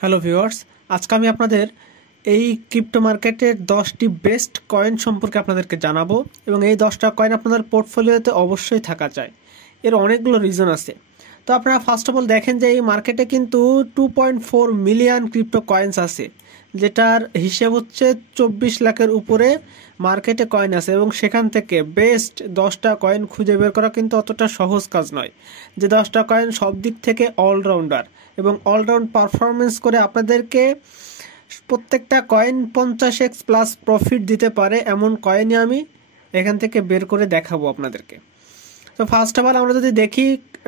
Hello viewers, আজকে আমি আপনাদের এই ক্রিপ্টো মার্কেটের 10টি বেস্ট কয়েন সম্পর্কে আপনাদেরকে জানাবো এবং এই 10টা কয়েন আপনাদের পোর্টফোলিওতে অবশ্যই থাকা চাই। এর অনেকগুলো রিজন আছে। তো আপনারা ফার্স্ট অফ অল দেখেন যে এই মার্কেটে কিন্তু 2.4 মিলিয়ন ক্রিপ্টো কয়েন্স আছে, যেটার হিসেব হচ্ছে 24 লাখের উপরে মার্কেটে কয়েন আছে এবং সেখান থেকে বেস্ট 10টা কয়েন খুঁজে বের করা কিন্তু অতটা সহজ কাজ নয়। যে 10টা কয়েন সব দিক থেকে অলরাউন্ডার এবং অলরাউন্ড পারফরমেন্স করে আপনাদেরকে প্রত্যেকটা কয়েন 50x প্লাস প্রফিট দিতে পারে এমন কয়েনই আমি এখান থেকে বের করে দেখাবো আপনাদেরকে। তো ফার্স্ট অফ অল আমরা যদি দেখি,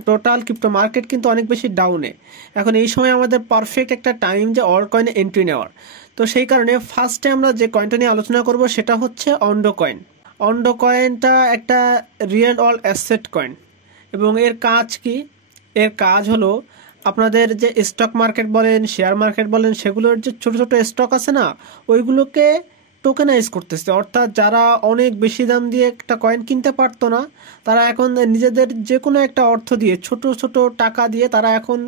টোটাল ক্রিপ্টো মার্কেট কিন্তু অনেক বেশি ডাউনে। এখন এই সময় আমাদের পারফেক্ট একটা টাইম যে অল্ট কয়েনে এন্ট্রি নেওয়ার। তো সেই কারণে ফার্স্টে আমরা যে কয়েনটা নিয়ে আলোচনা করব সেটা হচ্ছে অন্ডো কয়েন। অন্ডো কয়েনটা একটা রিয়েল ওয়ার্ল্ড অ্যাসেট কয়েন এবং এর কাজ কি? এর কাজ হলো আপনাদের যে স্টক মার্কেট বলেন, শেয়ার মার্কেট বলেন, সেগুলোর যে ছোট ছোট স্টক আছে না, ওইগুলোকে টোকেনাইজ করতেছে। অর্থাৎ যারা অনেক বেশি দাম দিয়ে একটা কয়েন কিনতে পারতো না, তারা এখন নিজেদের যে কোনো একটা অর্থ দিয়ে, ছোট ছোট টাকা দিয়ে তারা এখন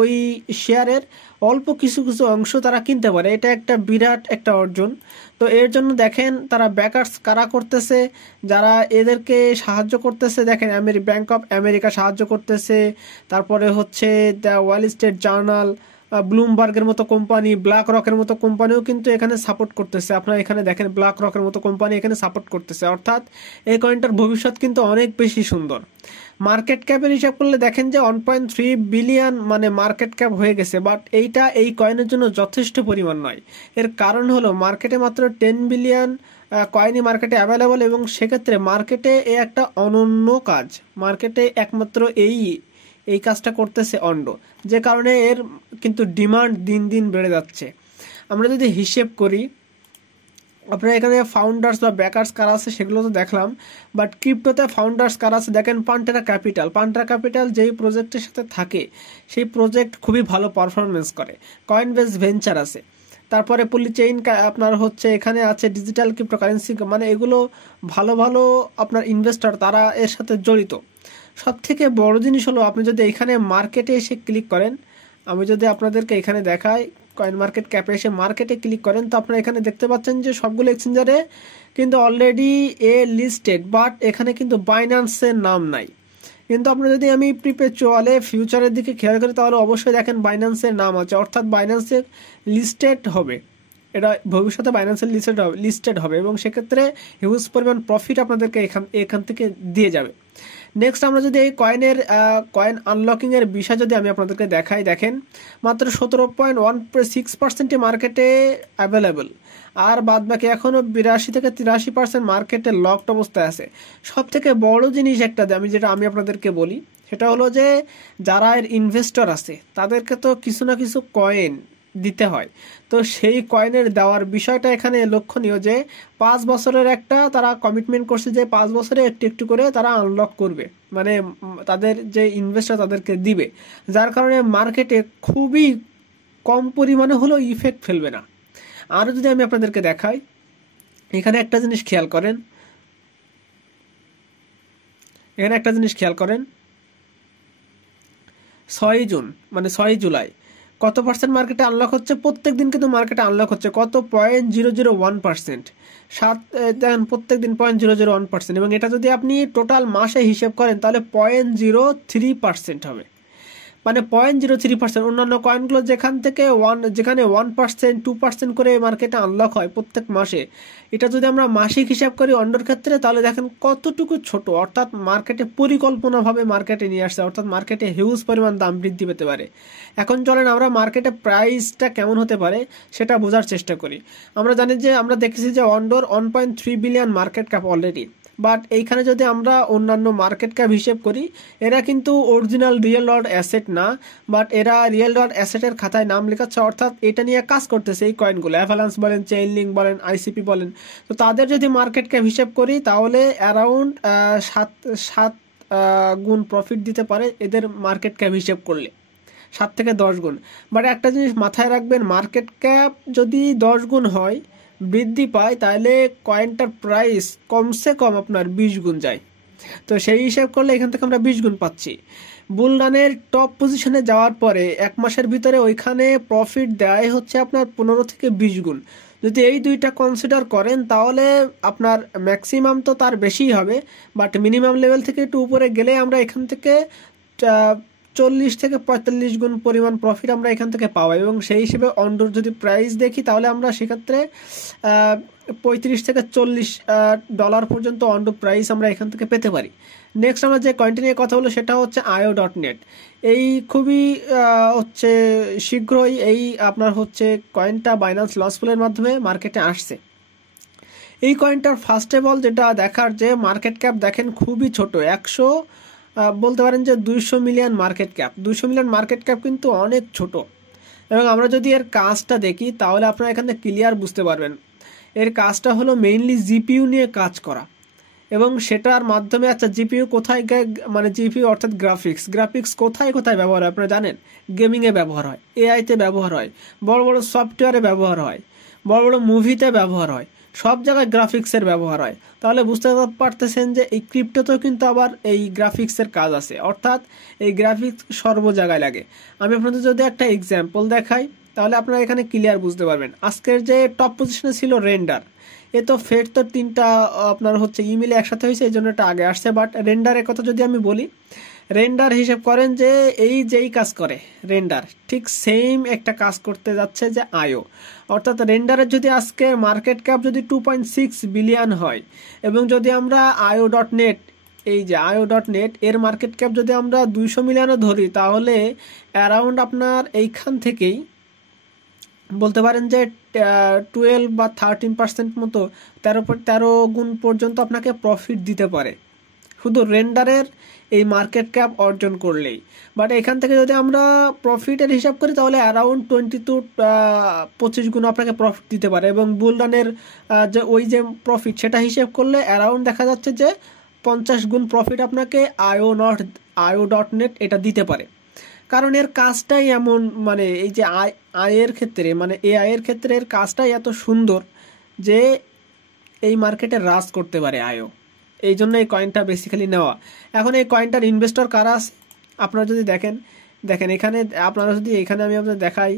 ওই শেয়ারের অল্প কিছু কিছু অংশ তারা কিনতে পারে। এটা একটা বিরাট একটা অর্জন। তো এর জন্য দেখেন তারা ব্যাকার্স কারা করতেছে, যারা এদেরকে সাহায্য করতেছে। দেখেন ব্যাংক অফ আমেরিকা সাহায্য করতেছে, তারপরে হচ্ছে দ্য ওয়াল স্ট্রিট জার্নাল, ব্লুমবার্গের মতো কোম্পানি, ব্ল্যাক রকের মতো কোম্পানিও কিন্তু এখানে সাপোর্ট করতেছে। আপনারা এখানে দেখেন ব্ল্যাক রকের মতো কোম্পানি এখানে সাপোর্ট করতেছে। অর্থাৎ এই কয়েনটার ভবিষ্যৎ কিন্তু অনেক বেশি সুন্দর। মার্কেট ক্যাপের হিসাব করলে দেখেন যে 1.3 বিলিয়ন মানে মার্কেট ক্যাপ হয়ে গেছে, বাট এইটা এই কয়েনের জন্য যথেষ্ট পরিমাণ নয়। এর কারণ হলো মার্কেটে মাত্র 10 বিলিয়ন কয়েনই মার্কেটে অ্যাভেলেবল এবং সেক্ষেত্রে মার্কেটে এ একটা অনন্য কাজ। মার্কেটে একমাত্র এই কাজটা করতেছে অন্ডো, যে কারণে এর কিন্তু ডিমান্ড দিন দিন বেড়ে যাচ্ছে। আমরা যদি হিসেব করি, আপনারা এখানে ফাউন্ডার্স বা ব্যাকার্স কারা আছে সেগুলো তো দেখলাম, বাট ক্রিপ্টোতে ফাউন্ডার্স কারা আছে দেখেন। পান্টেরা ক্যাপিটাল যেই প্রজেক্টের সাথে থাকে সেই প্রজেক্ট খুবই ভালো পারফরমেন্স করে। কয়েনবেস ভেঞ্চার আছে, তারপরে পলিচেইন আপনার হচ্ছে এখানে আছে ডিজিটাল ক্রিপ্টোকারেন্সি, মানে এগুলো ভালো ভালো আপনার ইনভেস্টর তারা এর সাথে জড়িত। সব থেকে বড় জিনিস হলো আপনি যদি এখানে মার্কেটে এসে ক্লিক করেন, আমি যদি আপনাদেরকে এখানে দেখাই কয়েন মার্কেট ক্যাপে এসে মার্কেটে ক্লিক করেন, তো আপনারা এখানে দেখতে পাচ্ছেন যে সবগুলো এক্সচেঞ্জারে কিন্তু অলরেডি লিস্টেড, বাট এখানে কিন্তু বাইন্যান্সের নাম নাই। কিন্তু আপনি যদি আমি প্রিপেচুয়ালে ফিউচারের দিকে খেয়াল করি তাহলে অবশ্যই দেখেন বাইন্যান্সের নাম আছে, অর্থাৎ বাইন্যান্সে লিস্টেড হবে। এটা ভবিষ্যতে বাইন্যান্সের লিস্টেড হবে এবং সেক্ষেত্রে হিউজ পরিমাণ প্রফিট আপনাদেরকে এখান থেকে দিয়ে যাবে। নেক্সট আমরা যদি এই কয়েন আনলকিংয়ের বিষয় যদি আমি আপনাদেরকে দেখাই, দেখেন মাত্র 17.16% মার্কেটে অ্যাভেলেবল, আর বাদ বাকি এখনও 82 থেকে 83% মার্কেটে লকড অবস্থায় আছে। সব থেকে বড় জিনিস একটা যেটা আমি আপনাদেরকে বলি, সেটা হলো যে যারা এর ইনভেস্টর আছে তাদেরকে তো কিছু না কিছু কয়েন দিতে হয়। তো সেই কয়েনের দেওয়ার বিষয়টা এখানে লক্ষণীয় যে 5 বছরের একটা তারা কমিটমেন্ট করছে যে 5 বছরে একটু একটু করে তারা আনলক করবে, মানে তাদের যে ইনভেস্টর তাদেরকে দিবে, যার কারণে মার্কেটে খুবই কম পরিমাণে হলেও ইফেক্ট ফেলবে না। আরও যদি আমি আপনাদেরকে দেখাই, এখানে একটা জিনিস খেয়াল করেন, 6 জুন মানে 6 জুলাই কত পার্সেন্ট মার্কেটে আনলক হচ্ছে? প্রত্যেক দিন কিন্তু মার্কেটে আনলক হচ্ছে কত? 0.001%। দেখেন প্রত্যেক দিন 0.001%, এবং এটা যদি আপনি টোটাল মাসে হিসেব করেন তাহলে 0.03% হবে, মানে 0.03%। অন্যান্য কয়েনগুলো যেখানে 1%, 2% করে মার্কেটে আনলক হয় প্রত্যেক মাসে, এটা যদি আমরা মাসিক হিসাব করি অন্ডোর ক্ষেত্রে তাহলে দেখেন কতটুকু ছোট। অর্থাৎ মার্কেটে পরিকল্পনাভাবে মার্কেটে নিয়ে আসছে, অর্থাৎ মার্কেটে হিউজ পরিমাণ দাম বৃদ্ধি পেতে পারে। এখন চলেন আমরা মার্কেটে প্রাইসটা কেমন হতে পারে সেটা বোঝার চেষ্টা করি। আমরা জানি যে আমরা দেখেছি যে অন্ডোর 1.3 billion market cap already, but এইখানে যদি আমরা অন্যান্য মার্কেট ক্যাপ হিসেব করি, এরা কিন্তু অরিজিনাল রিয়েল ওয়ার্ল্ড অ্যাসেট না, বাট এরা রিয়েল ওয়ার্ল্ড অ্যাসেটের খাতায় নাম লেখাচ্ছে, অর্থাৎ এটা নিয়ে কাজ করতেছে এই কয়েনগুলো, অ্যাভালান্স বলেন, চেইনলিঙ্ক বলেন, আইসিপি বলেন। তো তাদের যদি মার্কেট ক্যাপ হিসেব করি তাহলে অ্যারাউন্ড 7 গুণ প্রফিট দিতে পারে এদের মার্কেট ক্যাপ হিসেব করলে, 7 থেকে 10 গুণ। বাট একটা জিনিস মাথায় রাখবেন, মার্কেট ক্যাপ যদি 10 গুণ হয় বৃদ্ধি পায় তাহলে কয়েনটার প্রাইস কমসে কম আপনার 20 গুণ যায়। তো সেই হিসাব করলে এখান থেকে আমরা 20 গুণ পাচ্ছি। বুলরানের টপ পজিশনে যাওয়ার পরে 1 মাসের ভিতরে ওইখানে প্রফিট দেয় হচ্ছে আপনার 15 থেকে 20 গুণ। যদি এই দুইটা কনসিডার করেন তাহলে আপনার ম্যাক্সিমাম তো তার বেশিই হবে, বাট মিনিমাম লেভেল থেকে একটু উপরে গেলে আমরা এখান থেকে 40 থেকে 45 গুণ পরিমাণ প্রফিট আমরা এখান থেকে পাওয়া, এবং সেই হিসেবে অন্ডুর যদি প্রাইস দেখি তাহলে আমরা সেক্ষেত্রে 35 থেকে $40 পর্যন্ত অন্ডু প্রাইস আমরা এখান থেকে পেতে পারি। নেক্সট আমরা যে কয়েনটি নিয়ে কথা বলবো সেটা হচ্ছে IO.net। এই খুবই হচ্ছে শীঘ্রই এই আপনার হচ্ছে কয়েনটা বাইন্যান্স লসফুলের মাধ্যমে মার্কেটে আসছে। এই কয়েনটার ফার্স্ট অফ অল যেটা দেখার যে মার্কেট ক্যাপ দেখেন খুবই ছোট, বলতে পারেন যে 200 million market cap. 200 million market cap কিন্তু অনেক ছোট। এবং আমরা যদি এর কাজটা দেখি তাহলে আপনারা এখানে ক্লিয়ার বুঝতে পারবেন। এর কাজটা হলো মেইনলি জিপিইউ নিয়ে কাজ করা, এবং সেটার মাধ্যমে আচ্ছা জিপিইউ কোথায়, মানে জিপিইউ অর্থাৎ গ্রাফিক্স কোথায় কোথায় ব্যবহার হয় আপনারা জানেন? গেমিংয়ে ব্যবহার হয়, এআইতে ব্যবহার হয়, বড় বড় সফটওয়্যারে ব্যবহার হয়, বড় বড় মুভিতে ব্যবহার হয়, সব জায়গায় গ্রাফিক্সের ব্যবহার হয়। তাহলে বুঝতে পারতেছেন যে এই ক্রিপ্টোতেও কিন্তু আবার এই গ্রাফিক্সের কাজ আছে, অর্থাৎ এই গ্রাফিক্স সর্ব জায়গায় লাগে। আমি আপনাদের যদি একটা এক্সাম্পল দেখাই তাহলে আপনারা এখানে ক্লিয়ার বুঝতে পারবেন। আজকের যে টপ পজিশনে ছিল রেন্ডার, এ তো ফেড তো 3টা আপনার হচ্ছে ইমেলে একসাথে হয়েছে, এই জন্য এটা আগে আসছে। বাট রেন্ডারের কথা যদি আমি বলি, রেন্ডার হিসেব করেন যে এই যেই কাজ করে রেন্ডার, ঠিক সেম একটা কাজ করতে যাচ্ছে যে আইও। অর্থাৎ রেন্ডারের যদি আজকে মার্কেট ক্যাপ যদি 2.6 বিলিয়ন হয়, এবং যদি আমরা IO.net, এই যে IO.net এর মার্কেট ক্যাপ যদি আমরা 200 মিলিয়নও ধরি, তাহলে অ্যারাউন্ড আপনার এইখান থেকেই বলতে পারেন যে 12 বা 13% মতো 13 গুণ পর্যন্ত আপনাকে প্রফিট দিতে পারে শুধু রেন্ডারের এই মার্কেট ক্যাপ অর্জন করলেই। বাট এখান থেকে যদি আমরা প্রফিটের হিসাব করি তাহলে অ্যারাউন্ড 20 to 25 গুণ আপনাকে প্রফিট দিতে পারে, এবং বুলরানের যে ওই যে প্রফিট সেটা হিসাব করলে অ্যারাউন্ড দেখা যাচ্ছে যে 50 গুণ প্রফিট আপনাকে IO.net এটা দিতে পারে। কারণ এর কাজটাই এমন, মানে এই যে আয়ের ক্ষেত্রে, মানে এআই এর ক্ষেত্রে এর কাজটাই এত সুন্দর যে এই মার্কেটে রাজ করতে পারে আইও। এই জন্য এই কয়েনটা বেসিক্যালি নেওয়া। এখন এই কয়েনটার ইনভেস্টর কারা আছে আপনারা যদি দেখেন এখানে আপনারা যদি এখানে আমি আপনাদের দেখাই,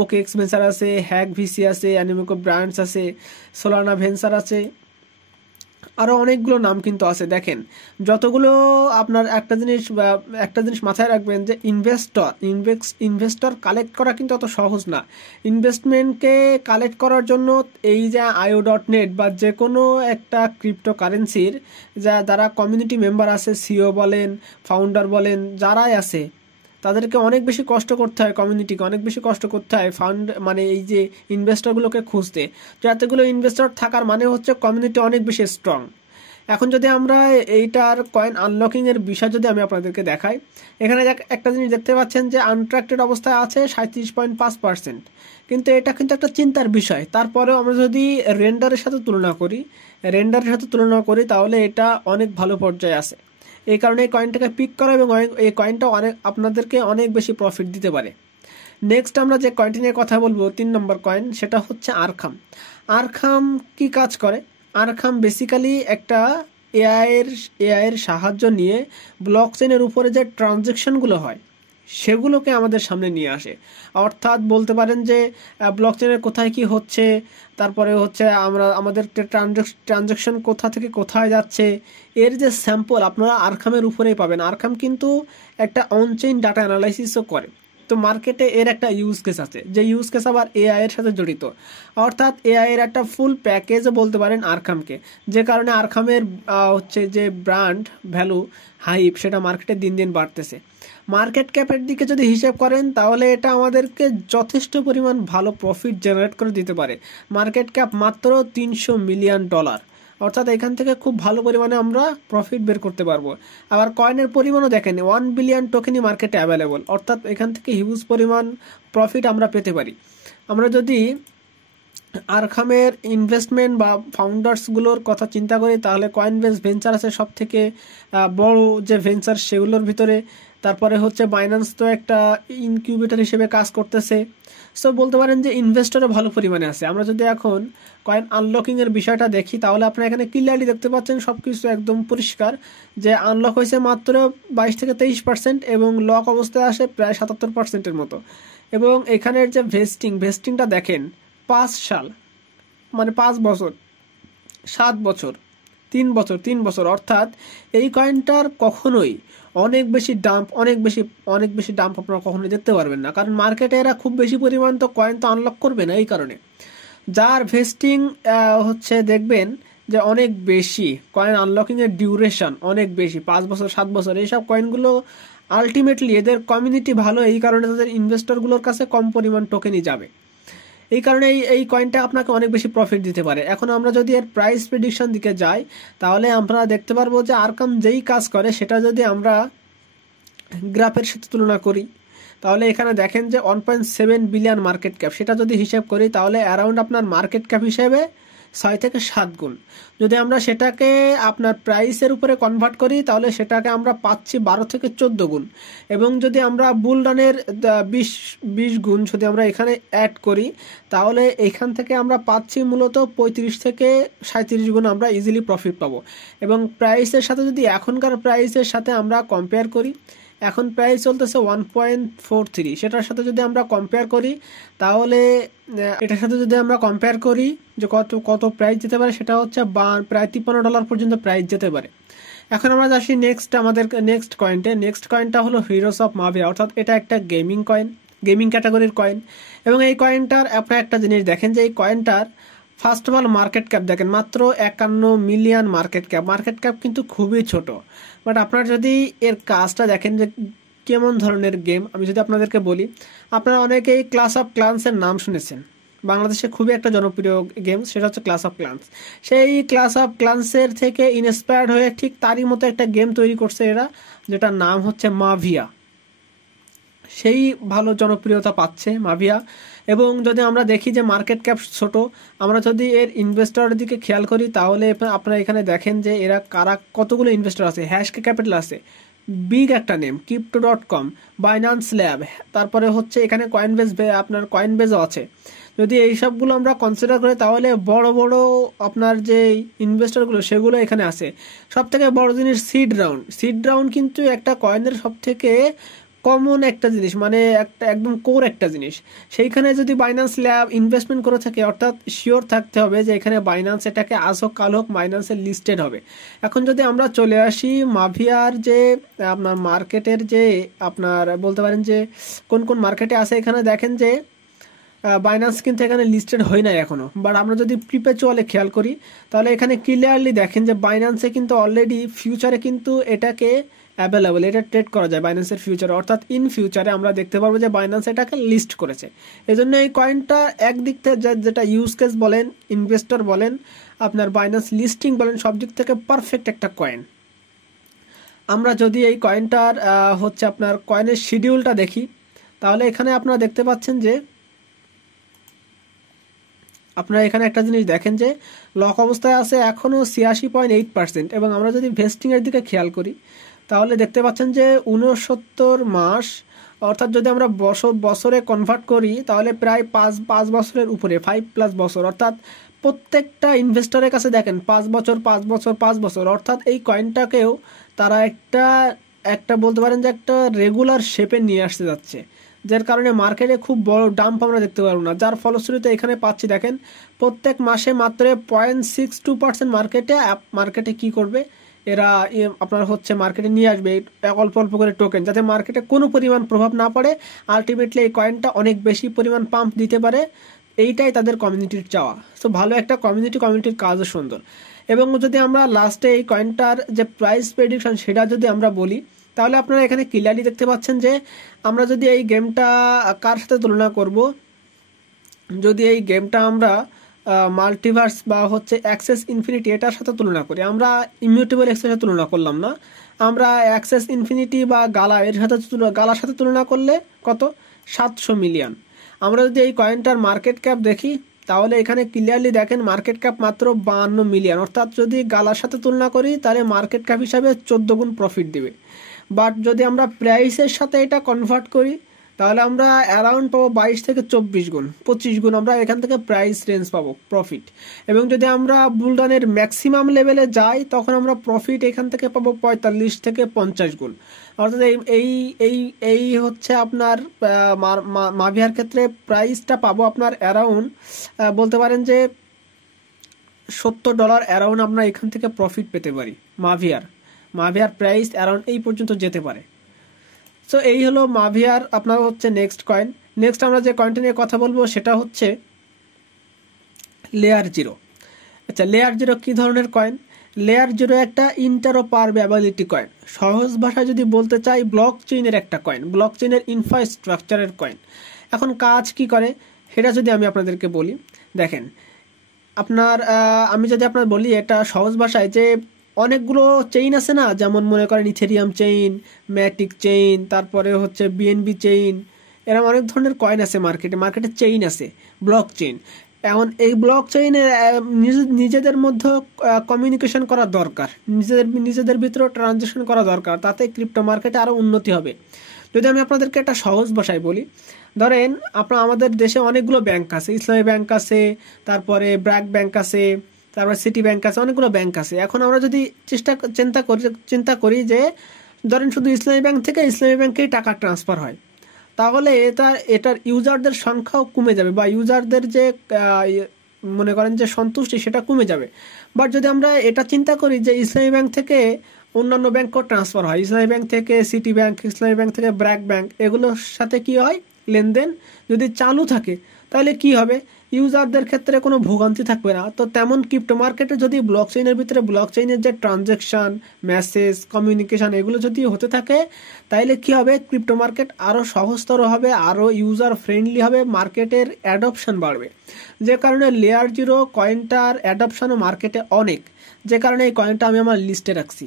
OKX ভেঞ্চার আছে, হ্যাক ভিসি আছে, অ্যানিমিকো ব্র্যান্ডস আছে, সোলানা ভেঞ্চার আছে, আরও অনেকগুলো নাম কিন্তু আছে। দেখেন যতগুলো আপনার একটা জিনিস মাথায় রাখবেন যে ইনভেস্টর কালেক্ট করা কিন্তু অত সহজ না। ইনভেস্টমেন্টকে কালেক্ট করার জন্য এই যে IO.net বা যে কোনো একটা ক্রিপ্টোকারেন্সির যারা কমিউনিটি মেম্বার আছে, সিও বলেন, ফাউন্ডার বলেন, যারাই আছে তাদেরকে অনেক বেশি কষ্ট করতে হয়, কমিউনিটিকে অনেক বেশি কষ্ট করতে হয় মানে এই যে ইনভেস্টরগুলোকে খুঁজতে। এতগুলো ইনভেস্টর থাকার মানে হচ্ছে কমিউনিটি অনেক বেশি স্ট্রং। এখন যদি আমরা এইটার কয়েন আনলকিং এর বিষয় যদি আমি আপনাদেরকে দেখাই, এখানে একটা জিনিস দেখতে পাচ্ছেন যে আনট্রাক্টেড অবস্থায় আছে 37.5%, কিন্তু এটা কিন্তু একটা চিন্তার বিষয়। তারপরেও আমরা যদি রেন্ডারের সাথে তুলনা করি তাহলে এটা অনেক ভালো পর্যায়ে আছে। এই কারণে এই কয়েনটাকে পিক করা, এবং এই কয়েনটা আপনাদেরকে অনেক বেশি প্রফিট দিতে পারে। নেক্সট আমরা যে কয়েনটি নিয়ে কথা বলবো 3 নম্বর কয়েন, সেটা হচ্ছে আরখাম কি কাজ করে? আরখাম বেসিক্যালি একটা এআইয়ের সাহায্য নিয়ে ব্লকচেনের উপরে যে ট্রানজ্যাকশনগুলো হয় সেগুলোকে আমাদের সামনে নিয়ে আসে। অর্থাৎ বলতে পারেন যে ব্লকচেনের কোথায় কি হচ্ছে, তারপরে হচ্ছে আমাদের ট্রানজ্যাকশন কোথা থেকে কোথায় যাচ্ছে, এর যে স্যাম্পল আপনারা আরখামের উপরেই পাবেন। আরখাম কিন্তু একটা অনচেইন ডাটা অ্যানালাইসিসও করে। তো মার্কেটে এর একটা ইউজ কেস আছে, যে ইউজ কেস আবার এআই এর সাথে জড়িত, অর্থাৎ এআই এর একটা ফুল প্যাকেজও বলতে পারেন আরখামকে। যে কারণে আরখামের হচ্ছে যে ব্র্যান্ড ভ্যালু হাইপ সেটা মার্কেটে দিন দিন বাড়তেছে। মার্কেট ক্যাপের দিকে যদি হিসেব করেন তাহলে এটা আমাদেরকে যথেষ্ট পরিমাণ ভালো প্রফিট জেনারেট করে দিতে পারে। মার্কেট ক্যাপ মাত্র $300 মিলিয়ন, অর্থাৎ এখান থেকে খুব ভালো পরিমাণে আমরা প্রফিট বের করতে পারবো। আবার কয়েনের পরিমাণও দেখেন 1 বিলিয়ন টোকেনই মার্কেটে অ্যাভেলেবল, অর্থাৎ এখান থেকে হিউজ পরিমাণ প্রফিট আমরা পেতে পারি। আমরা যদি আরখামের ইনভেস্টমেন্ট বা ফাউন্ডার্সগুলোর কথা চিন্তা করি তাহলে কয়েনবেস ভেঞ্চার আছে সব থেকে বড় যে ভেঞ্চার, সেগুলোর ভিতরে তারপরে হচ্ছে বাইন্যান্স তো একটা ইনকিউবেটর হিসেবে কাজ করতেছে। সো বলতে পারেন যে ইনভেস্টরও ভালো পরিমাণে আছে। আমরা যদি এখন কয়েন আনলকিং এর বিষয়টা দেখি, তাহলে আপনারা এখানে ক্লিয়ারলি দেখতে পাচ্ছেন সবকিছু একদম পরিষ্কার যে আনলক হয়েছে মাত্র 22 থেকে 23% এবং লক অবস্থায় আসে প্রায় 77%-এর মতো। এবং এখানের যে ভেস্টিংটা দেখেন 5 সাল, মানে 5 বছর, 7 বছর, 3 বছর, অর্থাৎ এই কয়েনটার কখনোই অনেক বেশি ডাম্প আপনারা কখনোই দেখতে পারবেন না, কারণ মার্কেটে এরা খুব বেশি পরিমাণ তো কয়েন তো আনলক করবে না। এই কারণে যার ভেস্টিং হচ্ছে দেখবেন যে অনেক বেশি, কয়েন আনলকিং এর ডিউরেশন অনেক বেশি, 5 বছর 7 বছর, এইসব কয়েনগুলো আলটিমেটলি এদের কমিউনিটি ভালো, এই কারণে তাদের ইনভেস্টরগুলোর কাছে কম পরিমাণ টোকেনই যাবে। এই কারণে এই কয়েনটা আপনাকে অনেক বেশি প্রফিট দিতে পারে। এখন আমরা যদি এর প্রাইস প্রেডিকশন দিকে যাই, তাহলে আমরা দেখতে পারবো যে আরকাম যেই কাজ করে সেটা যদি আমরা গ্রাফের সাথে তুলনা করি, তাহলে এখানে দেখেন যে 1.7 বিলিয়ন মার্কেট ক্যাপ, সেটা যদি হিসাব করি তাহলে অ্যারাউন্ড আপনার মার্কেট ক্যাপ হিসেবে 6 থেকে 7 গুণ। যদি আমরা সেটাকে আপনার প্রাইসের উপরে কনভার্ট করি তাহলে সেটাকে আমরা পাচ্ছি 12 থেকে 14 গুণ। এবং যদি আমরা বুল রানের 20 গুণ যদি আমরা এখানে অ্যাড করি, তাহলে এখান থেকে আমরা পাচ্ছি মূলত 35 থেকে 37 গুণ আমরা ইজিলি প্রফিট পাবো। এবং প্রাইসের সাথে যদি এখনকার প্রাইসের সাথে আমরা কম্পেয়ার করি, এখন প্রাইস চলতেছে 1.43, সেটার সাথে যদি আমরা কম্পেয়ার করি তাহলে এটার সাথে যদি আমরা কম্পেয়ার করি যে কত প্রাইস যেতে পারে, সেটা হচ্ছে প্রায় $53 পর্যন্ত প্রাইস যেতে পারে। এখন আমরা আসি নেক্সট কয়েনটা হলো হিরোস অফ মাভিয়া, অর্থাৎ এটা একটা গেমিং ক্যাটাগরির কয়েন। এবং এই কয়েনটার আপনারা একটা জিনিস দেখেন যে এই কয়েনটার first of all market cap দেখেন মাত্র 51 মিলিয়ন মার্কেট ক্যাপ কিন্তু খুবই ছোট। বাট আপনারা যদি এর কাজটা দেখেন যে কেমন ধরনের গেম, আমি যদি আপনাদেরকে বলি, আপনারা অনেকেই ক্লাস অফ ক্লান্সের নাম শুনেছেন। বাংলাদেশে খুবই একটা জনপ্রিয় গেম, সেটা হচ্ছে ক্লাস অফ ক্লান্স। সেই ক্লাস অফ ক্লান্সের থেকে ইন্সপায়ার্ড হয়ে ঠিক তারই মতো একটা গেম তৈরি করছে এরা, যেটার নাম হচ্ছে মাভিয়া। সেই ভালো জনপ্রিয়তা পাচ্ছে মাভিয়া। এবং যদি আমরা দেখি যে মার্কেট ক্যাপ ছোট, আমরা যদি এর ইনভেস্টরের দিকে খেয়াল করি তাহলে আপনারা এখানে দেখেন যে এরা কতগুলো ইনভেস্টর আছে। হ্যাশকে ক্যাপিটাল আছে, বিগ একটা নেম, crypto.com, বাইন্যান্স ল্যাব, তারপরে হচ্ছে এখানে কয়েনবেজও আছে। যদি এই সবগুলো আমরা কনসিডার করি তাহলে বড় বড় আপনার যে ইনভেস্টরগুলো সেগুলো এখানে আছে। সব থেকে বড় জিনিস সিড রাউন্ড কিন্তু একটা কয়েনের সব থেকে কমন একটা জিনিস, মানে একদম কোর একটা জিনিস। সেইখানে যদি বাইন্যান্স ল্যাব ইনভেস্টমেন্ট করে থাকে, অর্থাৎ শিওর থাকতে হবে যে এখানে বাইন্যান্স এটাকে আজ হোক কাল হোক বাইন্যান্সে লিস্টেড হবে। এখন যদি আমরা চলে আসি মাভিয়ার যে আপনার মার্কেটের যে আপনার বলতে পারেন যে কোন কোন মার্কেটে আছে, এখানে দেখেন যে বাইন্যান্স কিন্তু এখানে লিস্টেড হয় নাই এখনো। বাট আমরা যদি প্রিপেচুয়ালে খেয়াল করি তাহলে এখানে ক্লিয়ারলি দেখেন যে বাইন্যান্সে কিন্তু অলরেডি ফিউচারে কিন্তু এটাকে অ্যাভেলেবল, এটা ট্রেড করা যায় বাইন্যান্সের ফিউচারে, অর্থাৎ ইন ফিউচারে আমরা দেখতে পারবো যে বাইন্যান্স এটাকে লিস্ট করেছে। এই জন্য এই কয়েনটা একদিক থেকে যেটা ইউজ কেস বলেন, ইনভেস্টর বলেন, আপনার বাইন্যান্স লিস্টিং বলেন, সব দিক থেকে পারফেক্ট একটা কয়েন। আমরা যদি এই কয়েনটার হচ্ছে আপনার কয়েনের শিডিউলটা দেখি, তাহলে এখানে আপনারা দেখতে পাচ্ছেন যে আপনারা এখানে একটা জিনিস দেখেন যে লক অবস্থায় আছে এখনও 86.8%। এবং আমরা যদি ভেস্টিংয়ের দিকে খেয়াল করি তাহলে দেখতে পাচ্ছেন যে 69 মাস, অর্থাৎ যদি আমরা বছরে কনভার্ট করি তাহলে প্রায় 5 বছরের উপরে, 5+ বছর, অর্থাৎ প্রত্যেকটা ইনভেস্টরের কাছে দেখেন 5 বছর 5 বছর 5 বছর, অর্থাৎ এই কয়েনটাকেও তারা একটা বলতে পারেন যে একটা রেগুলার শেপে নিয়ে আসতে যাচ্ছে, যার কারণে মার্কেটে খুব বড় ডাম্প আমরা দেখতে পারবো না। যার ফলশ্রুতিতে এখানে পাচ্ছি দেখেন প্রত্যেক মাসে মাত্র 0.62% মার্কেটে কি করবে এরা, আপনার হচ্ছে মার্কেটে নিয়ে আসবে অল্প অল্প করে টোকেন, যাতে মার্কেটে কোনো পরিমাণ প্রভাব না পড়ে। আলটিমেটলি এই কয়েনটা অনেক বেশি পরিমাণ পাম্প দিতে পারে, এইটাই তাদের কমিউনিটির চাওয়া। সো ভালো একটা কমিউনিটির কাজও সুন্দর। এবং যদি আমরা লাস্টে এই কয়েনটার যে প্রাইস প্রেডিকশন সেটা যদি আমরা বলি, তাহলে আপনারা এখানে ক্লিয়ারলি দেখতে পাচ্ছেন যে আমরা যদি এই গেমটা কার সাথে তুলনা করব, যদি এই গেমটা আমরা মাল্টিভার্স বা হচ্ছে অ্যাক্সেস ইনফিনিটি এটার সাথে তুলনা করি, আমরা ইমিউটেবল এক্সের সাথে তুলনা করলাম না, আমরা অ্যাক্সেস ইনফিনিটি বা গালার সাথে তুলনা করলে কত 700 মিলিয়ন। আমরা যদি এই কয়েনটার মার্কেট ক্যাপ দেখি তাহলে এখানে ক্লিয়ারলি দেখেন মার্কেট ক্যাপ মাত্র 52 মিলিয়ন, অর্থাৎ যদি গালার সাথে তুলনা করি তাহলে মার্কেট ক্যাপ হিসাবে 14 গুণ প্রফিট দিবে। বাট যদি আমরা প্রাইসের সাথে এটা কনভার্ট করি তাহলে আমরা অ্যারাউন্ড পাবো 22 থেকে 24 গুণ, 25 গুণ আমরা এখান থেকে প্রাইস রেঞ্জ পাবো প্রফিট। এবং যদি আমরা বুলডানের ম্যাক্সিমাম লেভেলে যাই তখন আমরা প্রফিট এখান থেকে পাবো 45 থেকে 50 গুণ। অর্থাৎ এই এই এই এই হচ্ছে আপনার মাভিয়ার ক্ষেত্রে প্রাইসটা পাবো আপনার অ্যারাউন্ড বলতে পারেন যে $70 অ্যারাউন্ড আমরা এখান থেকে প্রফিট পেতে পারি। মাভিয়ার প্রাইস অ্যারাউন্ড এই পর্যন্ত যেতে পারে। সো এই হলো মাভিয়ার আপনার হচ্ছে নেক্সট কয়েন। নেক্সট আমরা যে কয়েনটা নিয়ে কথা বলবো সেটা হচ্ছে লেয়ার জিরো। আচ্ছা, লেয়ার জিরো কী ধরনের কয়েন? লেয়ার জিরো একটা ইন্টারোপারমেবিলিটি কয়েন। সহজ ভাষায় যদি বলতে চাই ব্লক চেইনের একটা কয়েন, ব্লক চেইনের ইনফ্রাস্ট্রাকচারের কয়েন। এখন কাজ কি করে সেটা যদি আমি আপনাদেরকে বলি, দেখেন আপনার আমি যদি আপনার বলি এটা সহজ ভাষায়, যে অনেকগুলো চেইন আছে না, যেমন মনে করেন ইথেরিয়াম চেইন, ম্যাটিক চেইন, তারপরে হচ্ছে বিএনবি চেইন, এরকম অনেক ধরনের কয়েন আছে মার্কেটে চেইন আছে, ব্লক চেইন। এখন এই ব্লক চেইনে নিজেদের মধ্যে কমিউনিকেশন করা দরকার, নিজেদের ভিতরে ট্রানজ্যাকশন করা দরকার, তাতে ক্রিপ্টো মার্কেটে আরও উন্নতি হবে। যদি আমি আপনাদেরকে একটা সহজ ভাষায় বলি, ধরেন আমাদের দেশে অনেকগুলো ব্যাংক আছে, ইসলামী ব্যাংক আছে, তারপরে ব্র্যাক ব্যাংক আছে, তারপরে সিটি ব্যাংক আছে, অনেকগুলো ব্যাংক আছে। এখন আমরা যদি চিন্তা করি যে ধরেন শুধু ইসলামী ব্যাংক থেকে ইসলামী ব্যাংকেই টাকা ট্রান্সফার হয়, তাহলে এটার ইউজারদের সংখ্যাও কমে যাবে, বা ইউজারদের যে মনে করেন যে সন্তুষ্টি সেটা কমে যাবে। বাট যদি আমরা এটা চিন্তা করি যে ইসলামী ব্যাংক থেকে অন্যান্য ব্যাংকও ট্রান্সফার হয়, ইসলামী ব্যাংক থেকে সিটি ব্যাংক, ইসলামী ব্যাংক থেকে ব্র্যাক ব্যাংক, এগুলোর সাথে কি হয়, লেনদেন যদি চালু থাকে তাহলে কি হবে, ইউজারদের ক্ষেত্রে কোনো ভোগান্তি থাকবে না। তো তেমন ক্রিপ্টো মার্কেটে যদি ব্লক চেইনের ভিতরে ব্লক চেইনের যে ট্রানজ্যাকশন, মেসেজ, কমিউনিকেশন এগুলো যদি হতে থাকে তাহলে কি হবে, ক্রিপ্টো মার্কেট আরও সহজতর হবে, আরও ইউজার ফ্রেন্ডলি হবে, মার্কেটের অ্যাডপশন বাড়বে। যে কারণে লেয়ার জিরো কয়েনটার অ্যাডপশনও মার্কেটে অনেক, যে কারণে এই কয়েনটা আমি আমার লিস্টে রাখছি।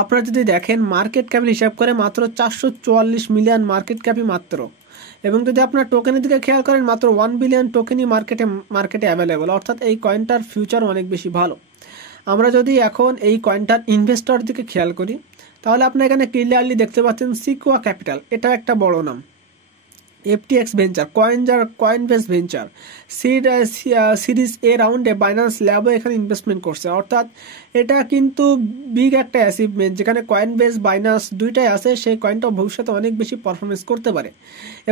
আপনারা যদি দেখেন মার্কেট ক্যাপ হিসাব করে মাত্র 444 মিলিয়ন মার্কেট ক্যাপই মাত্র, এবং যদি আপনার টোকেনের দিকে খেয়াল করেন মাত্র 1 বিলিয়ন টোকেনই মার্কেটে অ্যাভেলেবল। অর্থাৎ এই কয়েনটার ফিউচার অনেক বেশি ভালো। আমরা যদি এখন এই কয়েনটার ইনভেস্টর দিকে খেয়াল করি তাহলে আপনি এখানে ক্লিয়ারলি দেখতে পাচ্ছেন সিকুয়া ক্যাপিটাল, এটা একটা বড় নাম, FTX venture, Coinbase venture, series A রাউন্ডে বাইন্যান্স ল্যাবও এখানে ইনভেস্টমেন্ট করছে। অর্থাৎ এটা কিন্তু বিগ একটা অ্যাচিভমেন্ট, যেখানে কয়েনবেস বাইন্যান্স দুইটাই আছে, সেই কয়েনটা ভবিষ্যতে অনেক বেশি পারফরমেন্স করতে পারে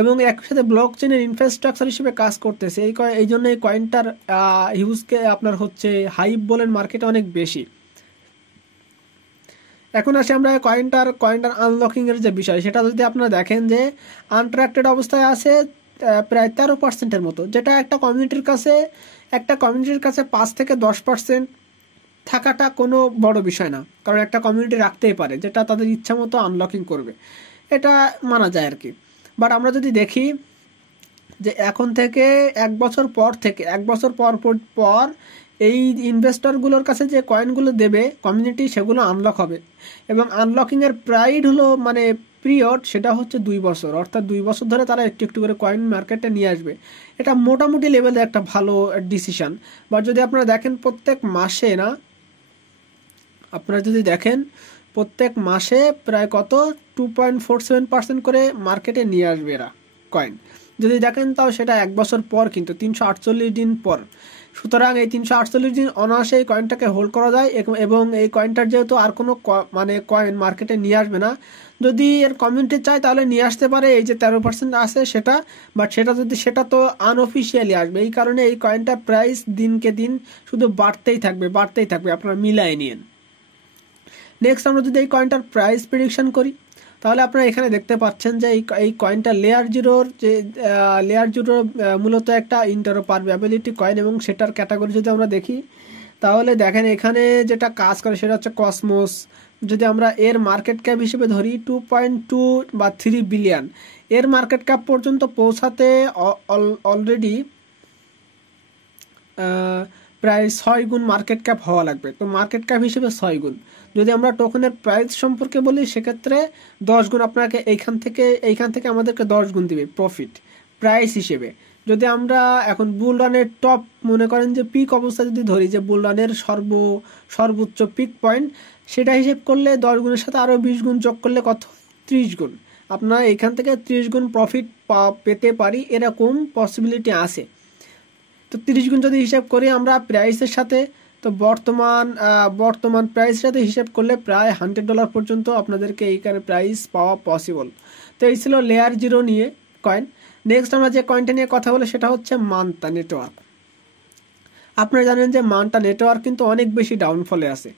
এবং একসাথে ব্লক চেইনের ইনফ্রাস্ট্রাকচার হিসেবে কাজ করতেছে। এই জন্য এই কয়েনটার হিউজকে আপনার হচ্ছে হাইপ বলেন মার্কেটে অনেক বেশি। এখন আসি আমরা কয়েনটার আনলকিং এর যে বিষয়, সেটা যদি আপনারা দেখেন যে আনট্রাক্টেড অবস্থায় আছে প্রায় 13% মতো, যেটা একটা কমিউনিটির কাছে 5 থেকে 10% থাকাটা কোনো বড় বিষয় না, কারণ একটা কমিউনিটি রাখতেই পারে যেটা তাদের ইচ্ছা মতো আনলকিং করবে, এটা মানা যায় আর কি। বাট আমরা যদি দেখি যে এখন থেকে 1 বছর পর এই ইনভেস্টরগুলোর কাছে যে কয়েনগুলো দেবে কমিউনিটি, সেগুলো আনলক হবে এবং আনলকিংয়ের পিরিয়ড সেটা হচ্ছে 2 বছর। অর্থাৎ 2 বছর ধরে তারা একটু একটু করে কয়েন মার্কেটে নিয়ে আসবে। এটা মোটামুটি লেভেলে একটা ভালো ডিসিশন। বা যদি আপনারা দেখেন প্রত্যেক মাসে প্রায় কত 2.47% করে মার্কেটে নিয়ে আসবে এরা কয়েন। যদি দেখেন তাও সেটা 1 বছর পর, কিন্তু 348 দিন পর। সুতরাং এই 348 দিন অনায়াসে এই কয়েনটাকে হোল্ড করা যায় এবং এই কয়েনটার যেহেতু আর কোনো কয়েন মার্কেটে নিয়ে আসবে না, যদি এর কমিউনিটি চায় তাহলে নিয়ে আসতে পারে এই যে 13% আছে সেটা, বাট সেটা তো আনঅফিসিয়ালি আসবে। এই কারণে এই কয়েনটার প্রাইস দিনকে দিন শুধু বাড়তেই থাকবে, আপনারা মিলাই নিন। নেক্সট আমরা যদি এই কয়েনটার প্রাইস প্রেডিকশন করি তাহলে আপনারা এখানে দেখতে পাচ্ছেন যে এই কয়েনটা লেয়ার জিরোর মূলত একটা ইন্টারোপারমেবিলিটি কয়েন, এবং সেটার ক্যাটাগরি যদি আমরা দেখি তাহলে দেখেন এখানে যেটা কাজ করে সেটা হচ্ছে কসমোস। যদি আমরা এর মার্কেট ক্যাপ হিসেবে ধরি 2.2 বা 3 বিলিয়ন, এর মার্কেট ক্যাপ পর্যন্ত পৌঁছাতে অলরেডি প্রায় 6 গুণ মার্কেট ক্যাপ হওয়া লাগবে। তো মার্কেট ক্যাপ হিসেবে 6 গুণ। যদি আমরা টোকেনের প্রাইস সম্পর্কে বলি সেক্ষেত্রে 10 গুণ আপনাকে এইখান থেকে আমাদেরকে 10 গুণ দিবে প্রফিট প্রাইস হিসেবে। যদি আমরা এখন বুল রানের টপ মনে করেন যে পিক অবস্থা যদি ধরি, যে বুল রানের সর্বোচ্চ পিক পয়েন্ট, সেটা হিসেব করলে 10 গুণের সাথে আরও 20 গুণ যোগ করলে কত হয়? 30 গুণ। আপনারা এখান থেকে 30 গুণ প্রফিট পেতে পারি, এরকম পসিবিলিটি আছে। তো 30 গুণ যদি হিসাব করি আমরা প্রাইসের সাথে, তো বর্তমান প্রাইসের সাথে হিসাব করলে প্রায় $100 পর্যন্ত আপনাদেরকে এইখানে প্রাইস পাওয়া পসিবল। তো এই ছিল লেয়ার 0 নিয়ে কয়েন। নেক্সট আমরা যে কয়েনটা নিয়ে কথা বলি সেটা হচ্ছে মান্তা নেটওয়ার্ক। আপনারা জানেন যে মান্তা নেটওয়ার্ক কিন্তু অনেক বেশি ডাউনফলে আছে।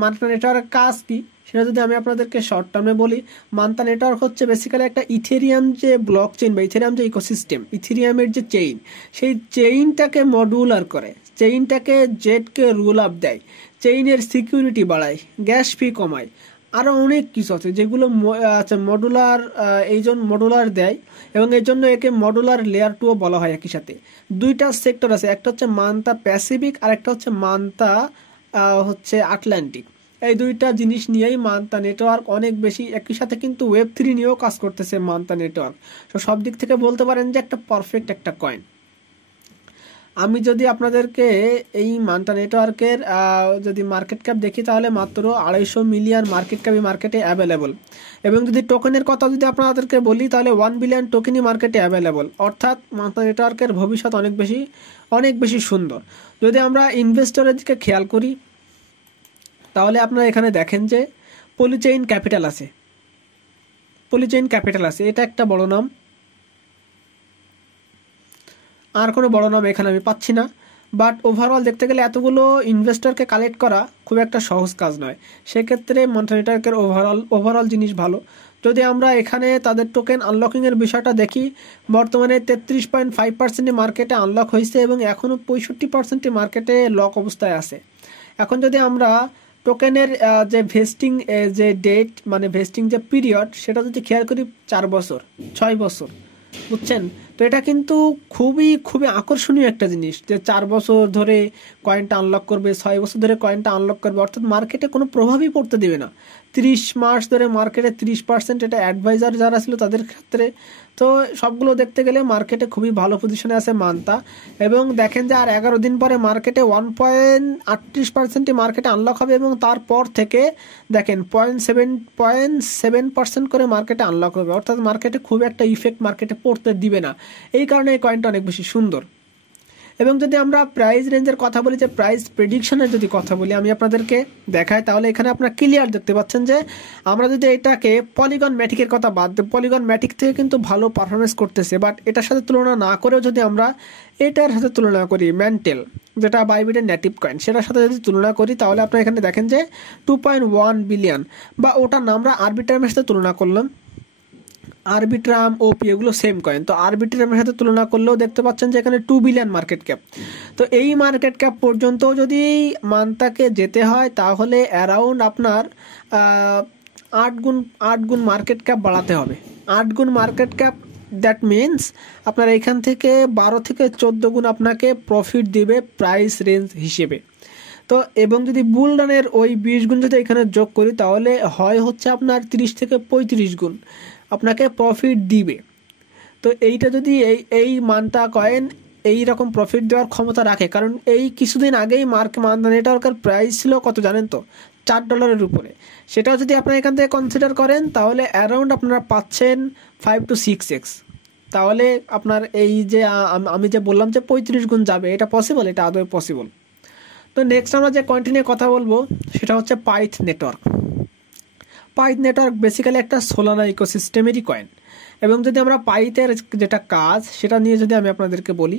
মান্তা নেটওয়ার্কের কাজ কি সেটা যদি আমি আপনাদেরকে শর্ট টার্মে বলি, মান্তা নেটওয়ার্ক হচ্ছে বেসিক্যালি একটা ইথেরিয়াম যে ব্লক চেইন বা ইথেরিয়াম যে ইকোসিস্টেম, ইথেরিয়ামের যে চেইন, সেই চেইনটাকে মডুলার করে, চেইনটাকে জেটকে রুল আপ দেয়, চেইনের সিকিউরিটি বাড়ায়, গ্যাস ফি কমায়, আরও অনেক কিছু আছে যেগুলো মডুলার, এই জন্য মডুলার দেয় এবং এই জন্য একে মডুলার লেয়ার 2ও বলা হয়। একই সাথে দুইটা সেক্টর আছে, একটা হচ্ছে মান্তা প্যাসিফিক আর একটা হচ্ছে মান্তা আটলান্টিক। এই দুইটা জিনিস নিয়েই মান্তা নেটওয়ার্ক অনেক বেশি, একই সাথে কিন্তু Web3 নিয়েও কাজ করতেছে মান্তা নেটওয়ার্ক। তো সব দিক থেকে বলতে পারেন যে একটা পারফেক্ট একটা কয়েন। আমি যদি আপনাদেরকে এই মান্তা নেটওয়ার্কের যদি মার্কেট ক্যাপ দেখি তাহলে মাত্র 250 মিলিয়ন মার্কেট ক্যাপই মার্কেটে অ্যাভেলেবল, এবং যদি টোকেনের কথা যদি আপনাদেরকে বলি তাহলে 1 বিলিয়ন টোকেনই মার্কেটে অ্যাভেলেবল। অর্থাৎ মান্তা নেটওয়ার্কের ভবিষ্যৎ অনেক বেশি সুন্দর। যদি আমরা ইনভেস্টরের দিকে খেয়াল করি তাহলে আপনারা এখানে দেখেন যে পলিচেইন ক্যাপিটাল আছে, এটা একটা বড় নাম। আর কোনো বড় নাম এখানে আমি পাচ্ছি না। বাট ওভারঅল দেখতে গেলে এতগুলো ইনভেস্টরকে কালেক্ট করা খুব একটা সহজ কাজ নয়। সেক্ষেত্রে মান্তা নেটওয়ার্কের ওভারঅল জিনিস ভালো। যদি আমরা এখানে তাদের টোকেন আনলকিংয়ের বিষয়টা দেখি, বর্তমানে 33.5% মার্কেটে আনলক হয়েছে এবং এখনও 65% মার্কেটে লক অবস্থায় আছে। এখন যদি আমরা টোকেনের যে ভেস্টিং যে ডেট, মানে ভেস্টিং যে পিরিয়ড, সেটা যদি খেয়াল করি 4 বছর 6 বছর, বুঝছেন? তো এটা কিন্তু খুবই আকর্ষণীয় একটা জিনিস যে 4 বছর ধরে কয়েনটা আনলক করবে, 6 বছর ধরে কয়েনটা আনলক করবে, অর্থাৎ মার্কেটে কোনো প্রভাবই পড়তে দেবে না। 30 মাস ধরে মার্কেটে 30%, এটা অ্যাডভাইজার যারা ছিল তাদের ক্ষেত্রে। তো সবগুলো দেখতে গেলে মার্কেটে খুবই ভালো পজিশনে আছে মান্তা। এবং দেখেন যে আর 11 দিন পরে মার্কেটে 1.38% মার্কেটে আনলক হবে এবং তারপর থেকে দেখেন 0.7% করে মার্কেটে আনলক হবে। অর্থাৎ মার্কেটে খুব একটা ইফেক্ট মার্কেটে পড়তে দিবে না। এই কারণে এই কয়েনটা অনেক বেশি সুন্দর। এবং যদি আমরা প্রাইস রেঞ্জের কথা বলি, যে প্রাইস প্রেডিকশনের যদি কথা বলি আমি আপনাদেরকে দেখাই, তাহলে এখানে আপনারা ক্লিয়ার দেখতে পাচ্ছেন যে আমরা যদি এটাকে পলিগন ম্যাটিকের কথা বাদ দিই, পলিগন ম্যাটিক থেকে কিন্তু ভালো পারফরমেন্স করতেছে। বাট এটার সাথে তুলনা না করেও যদি আমরা এটার সাথে তুলনা করি, ম্যান্টেল যেটা বাইবিটের নেটিভ কয়েন, সেটার সাথে যদি তুলনা করি তাহলে আপনারা এখানে দেখেন যে 2.1 বিলিয়ন, বা ওটার নাম আমরা আরবিট্রামের সাথে তুলনা করলাম, আরবিট্রাম, ওপি এগুলো সেম কয়েন। তো আরবিট্রামের সাথে তুলনা করলেও দেখতে পাচ্ছেন যে এখানে 2 বিলিয়ন মার্কেট ক্যাপ। তো এই মার্কেট ক্যাপ পর্যন্ত যদি মান্তাকে যেতে হয় তাহলে অ্যারাউন্ড আপনার 8 গুণ মার্কেট ক্যাপ বাড়াতে হবে। 8 গুণ মার্কেট ক্যাপ, দ্যাট মিনস আপনার এখান থেকে 12 থেকে 14 গুণ আপনাকে প্রফিট দিবে প্রাইস রেঞ্জ হিসেবে। তো এবং যদি বুল রানের ওই 20 গুণ যদি এখানে যোগ করি তাহলে হচ্ছে আপনার 30 থেকে 35 গুণ আপনাকে প্রফিট দিবে। তো এইটা যদি এই মান্তা কয়েন এই রকম প্রফিট দেওয়ার ক্ষমতা রাখে, কারণ এই কিছুদিন আগেই মান্তা নেটওয়ার্কের প্রাইস ছিল কত জানেন তো? $4 উপরে। সেটাও যদি আপনারা এখান থেকে কনসিডার করেন তাহলে অ্যারাউন্ড আপনারা পাচ্ছেন 5 to 6x। তাহলে আপনার এই যে আমি যে বললাম যে 35 গুণ যাবে, এটা পসিবল? এটা আদৌ পসিবল। তো নেক্সট আমরা যে কয়েনটি নিয়ে কথা বলবো সেটা হচ্ছে Paith network. Paith network basically একটা সোলানা ইকোসিস্টেমেরই কয়েন। এবং যদি আমরা পাইথের যেটা কাজ সেটা নিয়ে যদি আমি আপনাদেরকে বলি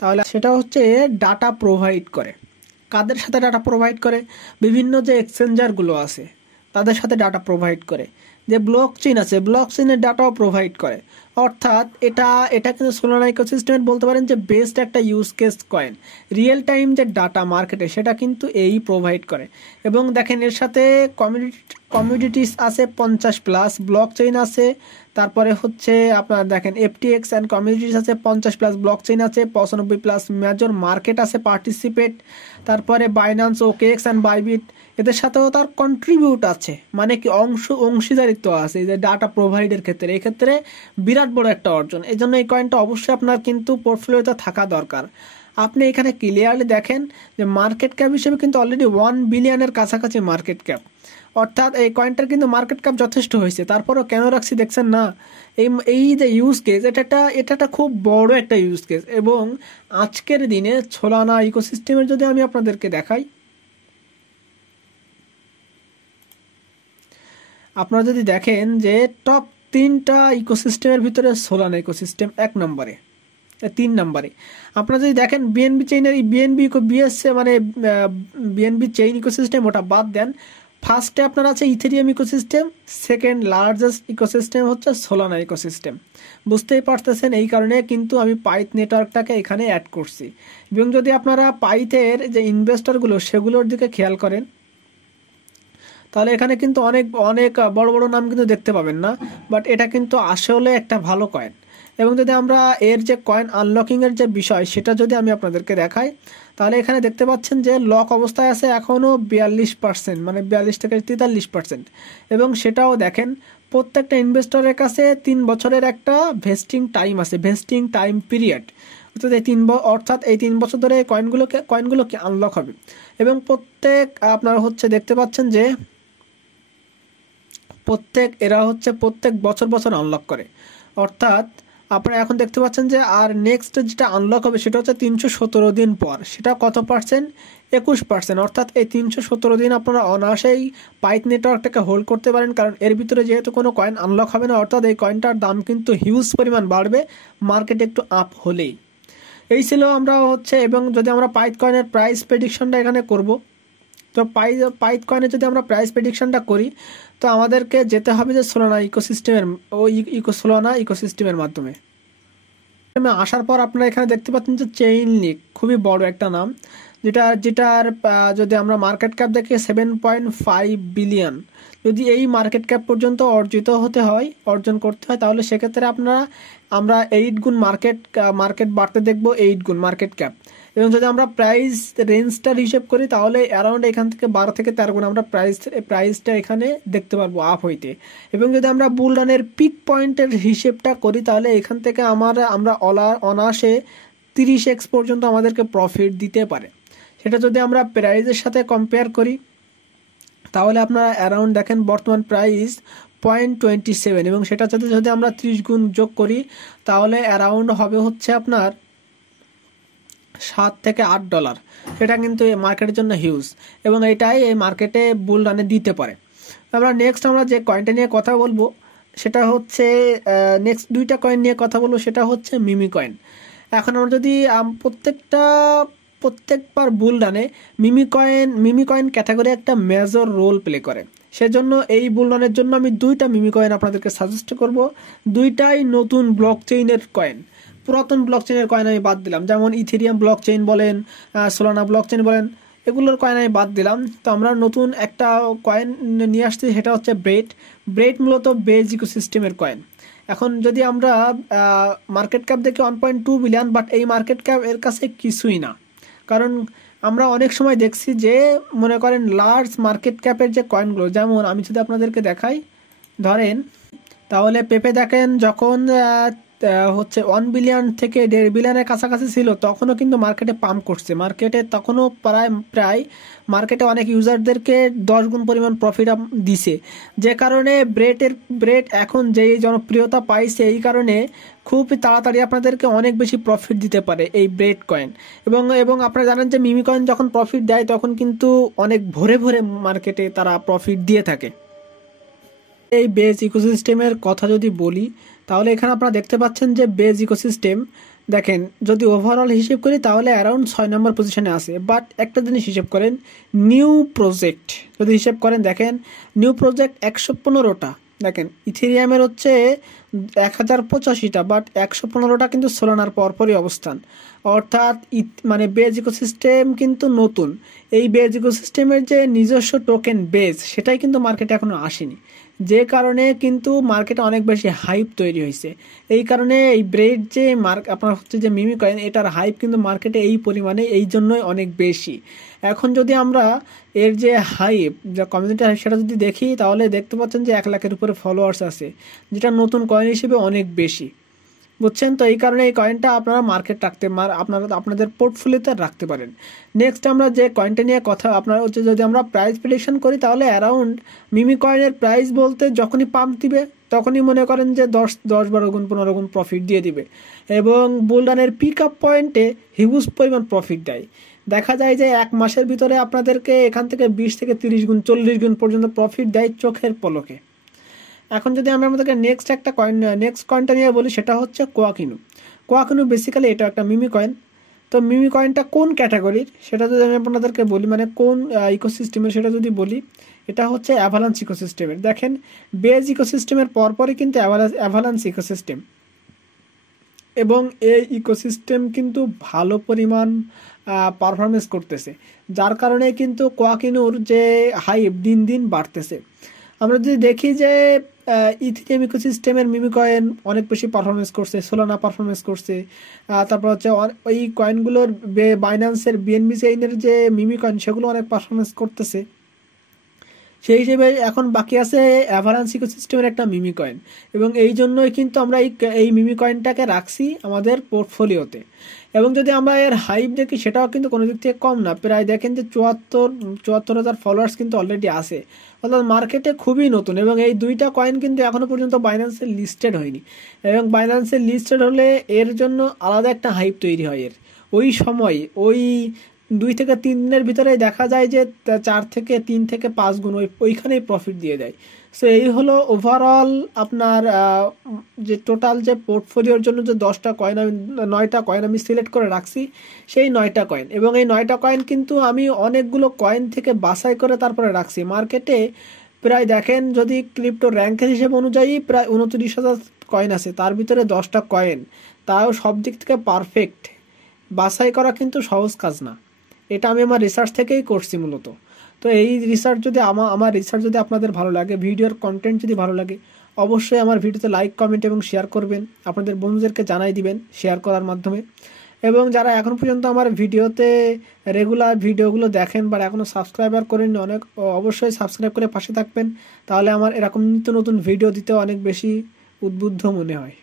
তাহলে সেটা হচ্ছে ডাটা প্রোভাইড করে। কাদের সাথে ডাটা প্রোভাইড করে? বিভিন্ন যে এক্সচেঞ্জারগুলো আছে তাদের সাথে ডাটা প্রোভাইড করে। যে ব্লক চেইন আছে, ব্লক চেইনের ডাটাও প্রোভাইড করে। অর্থাৎ এটা কিন্তু সোলানা ইকোসিস্টেমের বলতে পারেন যে বেস্ট একটা use case coin. Real time যে ডাটা মার্কেটে সেটা কিন্তু এই প্রোভাইড করে। এবং দেখেন এর সাথে কমিউনিটিস আছে 50+, ব্লক চেইন আছে, তারপরে হচ্ছে আপনার দেখেন এফটিএক্স অ্যান্ড কমিউনিটিস আছে 50+, ব্লক চেইন আছে 95+, মেজর মার্কেট আছে পার্টিসিপেট, তারপরে বাইন্যান্স, ওকেএক্স অ্যান্ড বাইবিট, এদের সাথেও তার কন্ট্রিবিউট আছে, মানে কি অংশীদারিত্ব আছে এই যে ডাটা প্রোভাইডের ক্ষেত্রে, এই ক্ষেত্রে বিরাট বড় একটা অর্জন। এই জন্য এই কয়েনটা অবশ্যই আপনার কিন্তু পোর্টফোলিওতে থাকা দরকার। আপনি এখানে ক্লিয়ারলি দেখেন যে মার্কেট ক্যাপ হিসেবে কিন্তু অলরেডি 1 বিলিয়নের কাছাকাছি মার্কেট ক্যাপ, অর্থাৎ এই কয়েনটার কিন্তু মার্কেট ক্যাপ যথেষ্ট হয়েছে। তারপরও কেন রাখছি দেখছেন না, এই যে ইউজ কেস, এটা একটা খুব বড় একটা ইউজ কেস। এবং আজকের দিনে সোলানা ইকোসিস্টেমের যদি আমি আপনাদেরকে দেখাই, আপনারা যদি দেখেন যে টপ 3টা ইকোসিস্টেমের ভিতরে সোলানা ইকোসিস্টেম 1 নম্বরে, 3 নম্বরে। আপনারা যদি দেখেন বিএনবি চেইনের বিএসএ মানে বিএনবি চেইন ইকোসিস্টেম ওটা বাদ দেন, ফার্স্টে আপনার আছে Ethereum ecosystem, second largest ecosystem হচ্ছে সোলানা ইকোসিস্টেম। বুঝতেই পারতেছেন, এই কারণে কিন্তু আমি পাইথ নেটওয়ার্কটাকে এখানে অ্যাড করছি। এবং যদি আপনারা পাইথের যে ইনভেস্টরগুলো সেগুলোর দিকে খেয়াল করেন, তাহলে এখানে কিন্তু অনেক অনেক বড় বড় নাম কিন্তু দেখতে পাবেন না, বাট এটা কিন্তু আসলে একটা ভালো কয়েন। এবং যদি আমরা এর যে কয়েন আনলকিংয়ের যে বিষয় সেটা যদি আমি আপনাদেরকে দেখাই, তাহলে এখানে দেখতে পাচ্ছেন যে লক অবস্থায় আছে এখনও 42%, মানে 42 থেকে 43%। এবং সেটাও দেখেন প্রত্যেকটা ইনভেস্টরের কাছে 3 বছরের একটা ভেস্টিং টাইম আছে, ভেস্টিং টাইম পিরিয়ড, অর্থাৎ এই 3 বছর ধরে কয়েনগুলোকে আনলক হবে। এবং প্রত্যেক আপনারা হচ্ছে দেখতে পাচ্ছেন যে প্রত্যেক বছর আনলক করে, অর্থাৎ আপনারা এখন দেখতে পাচ্ছেন যে আর নেক্সট যেটা আনলক হবে সেটা হচ্ছে 317 দিন পর। সেটা কত পার্সেন্ট? 21%। অর্থাৎ এই 317 দিন আপনারা অনায়াসেই পাইথ নেটওয়ার্কটাকে হোল্ড করতে পারেন, কারণ এর ভিতরে যেহেতু কোনো কয়েন আনলক হবে না, অর্থাৎ এই কয়েনটার দাম কিন্তু হিউজ পরিমাণ বাড়বে মার্কেট একটু আপ হলেই। এই ছিল আমরা হচ্ছে, এবং যদি আমরা পাইথ কয়েনের প্রাইস প্রেডিকশনটা এখানে করব, তো পাইথ কয়েনের যদি আমরা প্রাইস প্রেডিকশনটা করি, তো আমাদেরকে যেতে হবে যে সোলানা ইকোসিস্টেমের মাধ্যমে আসার পর আপনারা এখানে দেখতে পাচ্ছেন যে চেইনলিক খুবই বড় একটা নাম, যেটার যদি আমরা মার্কেট ক্যাপ দেখি 7.5 বিলিয়ন। যদি এই মার্কেট ক্যাপ পর্যন্ত অর্জন করতে হয়, তাহলে সেক্ষেত্রে আমরা 8 গুণ মার্কেট বাড়তে দেখবো, 8 গুণ মার্কেট ক্যাপ। এবং যদি আমরা প্রাইস রেঞ্জটার হিসেব করি, তাহলে অ্যারাউন্ড এখান থেকে 12 থেকে 13 গুণ আমরা প্রাইসটা এখানে দেখতে পারবো আপ হইতে। এবং যদি আমরা বুল রানের পিক পয়েন্টের হিসেবটা করি, তাহলে এখান থেকে আমরা অনায়াসে 30x পর্যন্ত আমাদেরকে প্রফিট দিতে পারে। সেটা যদি আমরা প্রাইসের সাথে কম্পেয়ার করি, তাহলে আপনারা অ্যারাউন্ড দেখেন বর্তমান প্রাইস 0.27, এবং সেটার সাথে যদি আমরা 30 গুণ যোগ করি, তাহলে অ্যারাউন্ড হবে হচ্ছে আপনার $7 থেকে $8। সেটা কিন্তু এই মার্কেটের জন্য হিউজ, এবং এটাই এই মার্কেটে বুল রানে দিতে পারে। নেক্সট আমরা যে কয়েনটা নিয়ে কথা বলবো সেটা হচ্ছে নেক্সট 2টা কয়েন নিয়ে কথা বলবো, সেটা হচ্ছে মিমি কয়েন। এখন আমরা যদি প্রত্যেকবার বুল রানে মিমি কয়েন ক্যাটাগরি একটা মেজর রোল প্লে করে। সেজন্য এই বুল রানের জন্য আমি 2টা মিমি কয়েন আপনাদেরকে সাজেস্ট করব। 2টাই নতুন ব্লক চেইনের কয়েন, পুরাতন ব্লক চেইনের কয়েন আমি বাদ দিলাম, যেমন ইথেরিয়াম ব্লক চেইন বলেন, সোলানা ব্লক চেইন বলেন, এগুলোর কয়েন আমি বাদ দিলাম। তো আমরা নতুন একটা কয়েন নিয়ে আসছি, সেটা হচ্ছে ব্রেড মূলত বেজ ইকোসিস্টেমের কয়েন। এখন যদি আমরা মার্কেট ক্যাপ দেখি 1.2 বিলিয়ন, বাট এই মার্কেট ক্যাপ এর কাছে কিছুই না। কারণ আমরা অনেক সময় দেখছি যে মনে করেন লার্জ মার্কেট ক্যাপের যে কয়েনগুলো, যেমন আমি যদি আপনাদেরকে দেখাই, ধরেন তাহলে পেপে দেখেন যখন হচ্ছে 1 বিলিয়ন থেকে 1.5 বিলিয়নের কাছাকাছি ছিল, তখনও কিন্তু মার্কেটে পাম্প করছে, তখনও প্রায় মার্কেটে অনেক ইউজারদেরকে 10 গুণ পরিমাণ প্রফিট দিছে। যে কারণে ব্রেড এখন যেই জনপ্রিয়তা পাইছে, এই কারণে খুব তাড়াতাড়ি আপনাদেরকে অনেক বেশি প্রফিট দিতে পারে এই ব্রেড কয়েন। এবং আপনারা জানেন যে মিমি কয়েন যখন প্রফিট দেয়, তখন কিন্তু অনেক ভরে মার্কেটে তারা প্রফিট দিয়ে থাকে। এই বেজ ইকোসিস্টেমের কথা যদি বলি, তাহলে এখানে আপনারা দেখতে পাচ্ছেন যে বেজ ইকোসিস্টেম দেখেন যদি ওভারঅল হিসেব করি, তাহলে অ্যারাউন্ড 6 নম্বর পজিশনে আছে। বাট একটা জিনিস হিসেব করেন, নিউ প্রজেক্ট যদি হিসেব করেন, দেখেন নিউ প্রজেক্ট 115টা, দেখেন ইথেরিয়ামের হচ্ছে 1085টা, বাট 115টা কিন্তু সোলানার পরপরই অবস্থান। অর্থাৎ মানে বেজ ইকোসিস্টেম কিন্তু নতুন। এই বেজ ইকোসিস্টেমের যে নিজস্ব টোকেন বেজ সেটাই কিন্তু মার্কেটে এখনো আসেনি, যে কারণে কিন্তু মার্কেটে অনেক বেশি হাইপ তৈরি হয়েছে। এই কারণে এই ব্রেড যে আপনার হচ্ছে যে মিমি কয়েন, এটার হাইপ কিন্তু মার্কেটে এই পরিমাণে, এই জন্যই অনেক বেশি। এখন যদি আমরা এর যে হাইপ, যে কমিউনিটি হাইপ, সেটা যদি দেখি তাহলে দেখতে পাচ্ছেন যে 1 লাখের উপরে ফলোয়ার্স আছে, যেটা নতুন কয়েন হিসেবে অনেক বেশি, বুঝছেন? তো এই কারণে এই কয়েনটা আপনারা আপনাদের পোর্টফোলিওতে রাখতে পারেন। নেক্সট আমরা যে কয়েনটা নিয়ে কথা আপনারা হচ্ছে, যদি আমরা প্রাইস প্রেডিকশন করি তাহলে অ্যারাউন্ড মিমি কয়েনের প্রাইস বলতে যখনই পাম্প দিবে তখনই মনে করেন যে 10-12 গুণ 15 গুণ প্রফিট দিয়ে দিবে, এবং বুলডানের পিক আপ পয়েন্টে হিউজ পরিমাণ প্রফিট দেয়। দেখা যায় যে 1 মাসের ভিতরে আপনাদেরকে এখান থেকে 20 থেকে 30 গুণ 40 গুণ পর্যন্ত প্রফিট দেয় চোখের পলকে। এখন যদি আমরা আমাদেরকে নেক্সট কয়েনটা নিয়ে বলি, সেটা হচ্ছে কোয়াকিনু বেসিক্যালি এটা একটা মিমি কয়েন। তো মিমি কয়েনটা কোন ক্যাটাগরির সেটা যদি আমি আপনাদেরকে বলি, মানে কোন ইকোসিস্টেমের সেটা যদি বলি, এটা হচ্ছে অ্যাভালান্স ইকোসিস্টেমের। দেখেন বেজ ইকোসিস্টেমের পরপরই কিন্তু অ্যাভালান্স ইকোসিস্টেম, এবং এই ইকোসিস্টেম কিন্তু ভালো পরিমাণ পারফরমেন্স করতেছে, যার কারণে কিন্তু কোয়াকিনুর যে হাইপ দিন দিন বাড়তেছে। আমরা যদি দেখি যে ইথিরিয়াম ইকোসিস্টেমের মিমি কয়েন অনেক বেশি পারফরমেন্স করছে, সোলানা পারফরমেন্স করছে, তারপর হচ্ছে ওই কয়েনগুলোর বাইন্যান্সের বিএনবি চেইনের যে মিমি কয়েন সেগুলো অনেক পারফরমেন্স করতেছে। সেই হিসেবে এখন বাকি আছে অ্যাভালান্স ইকোসিস্টেমের একটা মিমি কয়েন, এবং এই জন্যই কিন্তু আমরা এই মিমি কয়েনটাকে রাখছি আমাদের পোর্টফোলিওতে। এবং যদি আমরা এর হাইপ দেখি সেটাও কিন্তু কোনো দিক থেকে কম না, প্রায় দেখেন যে 74,000 ফলোয়ার্স কিন্তু অলরেডি আছে, অর্থাৎ মার্কেটে খুবই নতুন। এবং এই দুইটা কয়েন কিন্তু এখনো পর্যন্ত বাইন্যান্সে লিস্টেড হয়নি, এবং বাইন্যান্সে লিস্টেড হলে এর জন্য আলাদা একটা হাইপ তৈরি হয়। এর ওই সময় ওই 2 থেকে 3 দিনের ভিতরে দেখা যায় যে 3 থেকে 5 গুণ ওইখানেই প্রফিট দিয়ে দেয়। সো এই হলো ওভারঅল আপনার যে টোটাল যে পোর্টফোলিওর জন্য যে 9টা কয়েন আমি সিলেক্ট করে রাখছি, সেই 9টা কয়েন। এবং এই 9টা কয়েন কিন্তু আমি অনেকগুলো কয়েন থেকে বাছাই করে তারপরে রাখছি। মার্কেটে প্রায় দেখেন যদি ক্রিপ্টো র্যাঙ্কের হিসেব অনুযায়ী প্রায় 29,000 কয়েন আছে, তার ভিতরে 10টা কয়েন, তাও সব দিক থেকে পারফেক্ট। বাছাই করা কিন্তু সহজ কাজ না, এটা আমি আমার রিসার্চ থেকেই করছি মূলত। তো এই রিসার্চ যদি আমার রিসার্চ যদি আপনাদের ভালো লাগে, ভিডিওর কন্টেন্ট যদি ভালো লাগে, অবশ্যই আমার ভিডিওতে লাইক, কমেন্ট এবং শেয়ার করবেন, আপনাদের বন্ধুদেরকে জানাই দিবেন শেয়ার করার মাধ্যমে। এবং যারা এখন পর্যন্ত আমার ভিডিওতে রেগুলার ভিডিওগুলো দেখেন বা এখনও সাবস্ক্রাইবার করেননি, অবশ্যই সাবস্ক্রাইব করে পাশে থাকবেন, তাহলে আমার এরকম নিত্য নতুন ভিডিও দিতে অনেক বেশি উদ্বুদ্ধ মনে হয়।